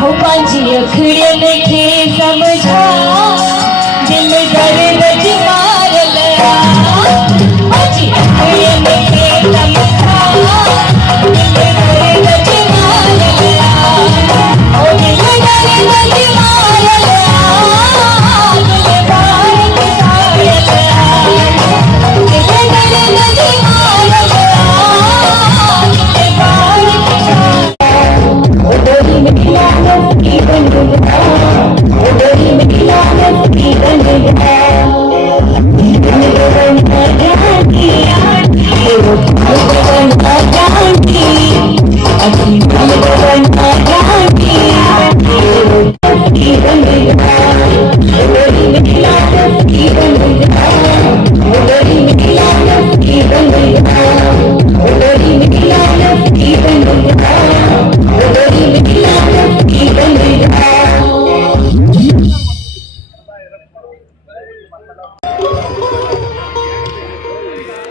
हो पांची अखियन खे समझा दिल दर्द ज मार लया पांची अखियन खे समझा दिल दर्द ज मार लया ओ दिल दर्द ज मार लया दिल बार के सार लया दिल दर्द ज मार लया दिल बार के सार ओ डोरी में खिलाफत की बंदूक ओ डोरी में खिलाफत की बंदूक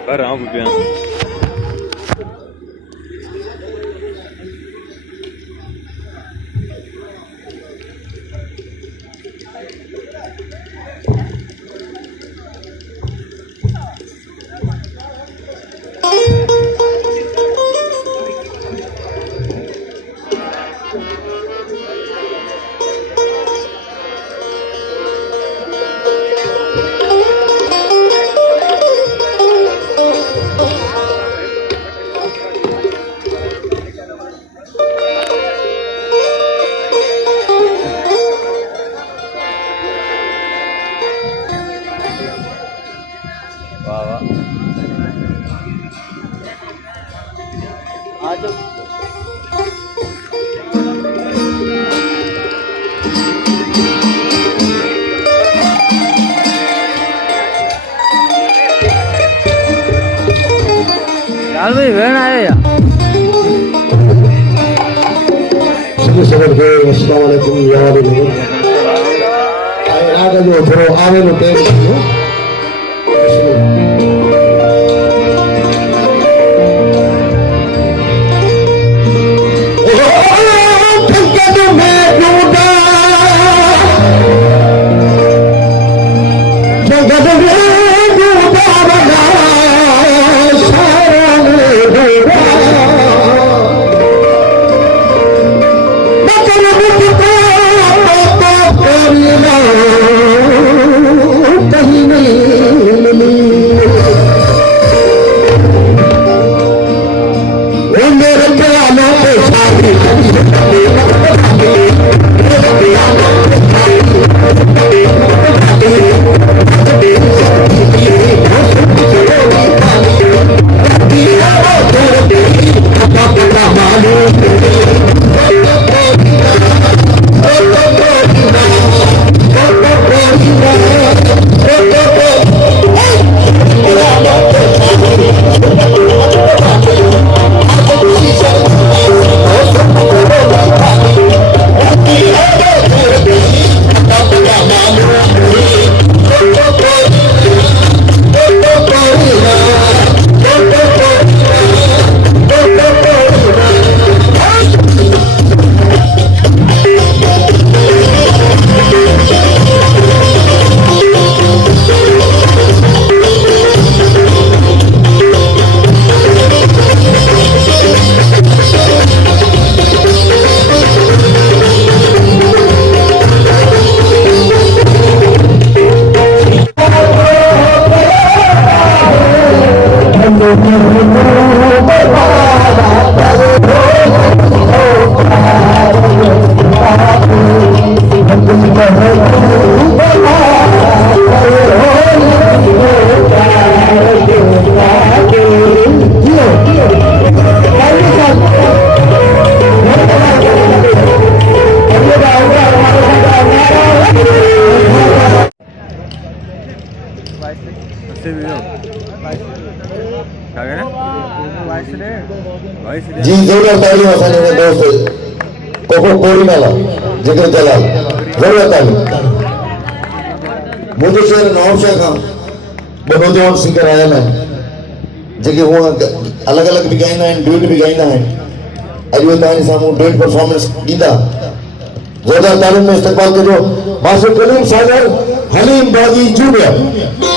कर रहा हूँ रुपया लाल भाई बहन आए या अस्सलाम वालेकुम यार आगे जो थोड़ा आगे लो टेक जी जरूरत आई असांजे दोस्त कोको कोरीनाला जिगर जलाल जरूरत आई मुझे शहर नवाबशह खां ॿ नौजवान सिंगर आयल आहिनि जेके हूअं अलॻि अलॻि बि ॻाईंदा आहिनि ड्यूट बि ॻाईंदा आहिनि अॼु उहे तव्हांजे साम्हूं ड्यूट परफॉर्मेंस ॾींदा जोरदार तालीम में इस्तेमाल करो मास्टर कलीम सागर हलीम बागी जूनियर।